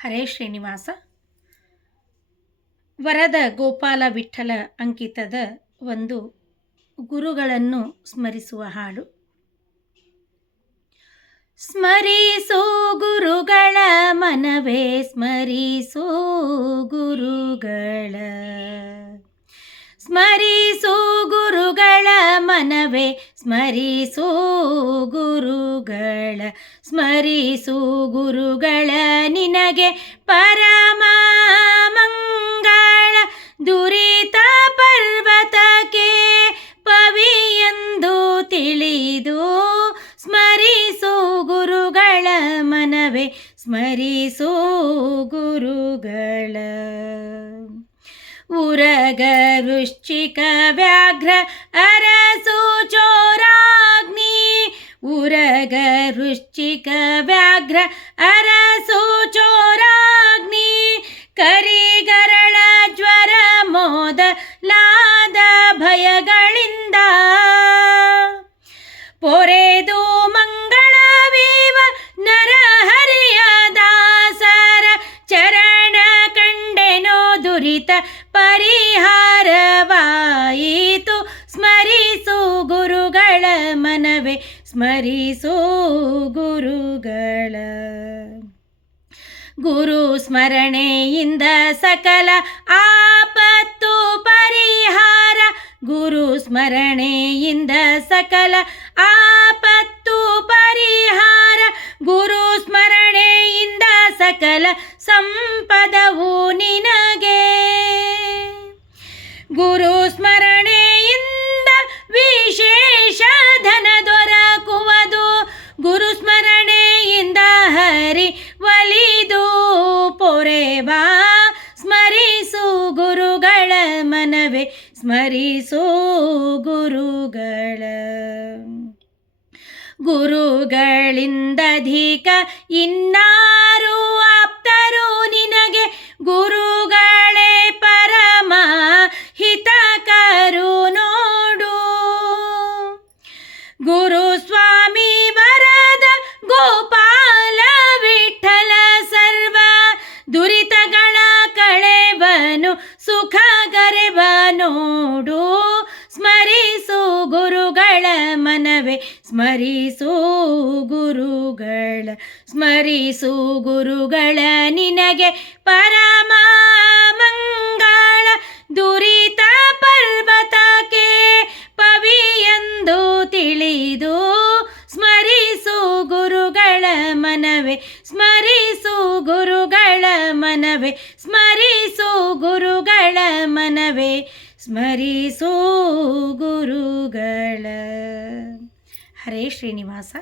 ಹರೇ ಶ್ರೀನಿವಾಸ. ವರದ ಗೋಪಾಲ ವಿಠಲ ಅಂಕಿತದ ಒಂದು ಗುರುಗಳನ್ನು ಸ್ಮರಿಸುವ ಹಾಡು. ಸ್ಮರಿಸೋ ಗುರುಗಳ ಮನವೇ, ಸ್ಮರಿಸೋ ಗುರುಗಳ. ಸ್ಮರಿಸೋ ಗುರುಗಳ ಮನವೇ, ಸ್ಮರಿಸೋ ಗುರುಗಳ. ಸ್ಮರಿಸು ಗುರುಗಳ ನಿನಗೆ ಪರಮ ಮಂಗಳ ದುರಿತ ಪರ್ವತಕ್ಕೆ ಪವಿಯೆಂದು ತಿಳಿದು ಸ್ಮರಿಸು ಗುರುಗಳ ಮನವೇ, ಸ್ಮರಿಸು ಗುರುಗಳ. ಉರಗ ವೃಶ್ಚಿಕ ವ್ಯಾಘ್ರ ಅರಸು ವೃಶ್ಚಿಕ ವ್ಯಾಘ್ರ ಅರಸು ಚೋರಾಗ್ನಿ ಕರಿಗರಳ ಜ್ವರ ಮೋದಲಾದ ಭಯಗಳಿಂದ ಪೊರೆದು ಮಂಗಳವೀವ ನರಹರಿಯ ದಾಸರ ಚರಣ ಕಂಡೆನೋ ದುರಿತ ಪರಿಹಾರವಾಯಿತು ಸ್ಮರಿಸು ಗುರುಗಳ ಮನವೇ ಸ್ಮರಿಸು ಗುರುಗಳ. ಗುರು ಸ್ಮರಣೆಯಿಂದ ಸಕಲ ಆಪತ್ತು ಪರಿಹಾರ. ಗುರು ಸ್ಮರಣೆಯಿಂದ ಸಕಲ ಆಪತ್ತು ಪರಿಹಾರ. ಗುರು ಸ್ಮರಣೆಯಿಂದ ಸಕಲ ಸಂಪದವು ನಿನಗೆ. ಗುರು ಒಲಿದು ಪೊರೆವಾ. ಸ್ಮರಿಸು ಗುರುಗಳ ಮನವೇ. ಸ್ಮರಿಸು ಗುರುಗಳ. ಗುರುಗಳಿಂದಧಿಕ ಇನ್ನಾರು ಸ್ಮರಿಸು ಗುರುಗಳ ಸ್ಮರಿಸು ಗುರುಗಳ ನಿನಗೆ ಪರಮ ಮಂಗಳ. ದುರಿತ ಪರ್ವತಕ್ಕೆ ಪವಿಯೆಂದು ತಿಳಿದು ಸ್ಮರಿಸು ಗುರುಗಳ ಮನವೇ, ಸ್ಮರಿಸು ಗುರುಗಳ ಮನವೇ, ಸ್ಮರಿಸು ಗುರುಗಳ ಮನವೇ, ಸ್ಮರಿಸು ಗುರುಗಳ. ಹರೇ ಶ್ರೀನಿವಾಸ.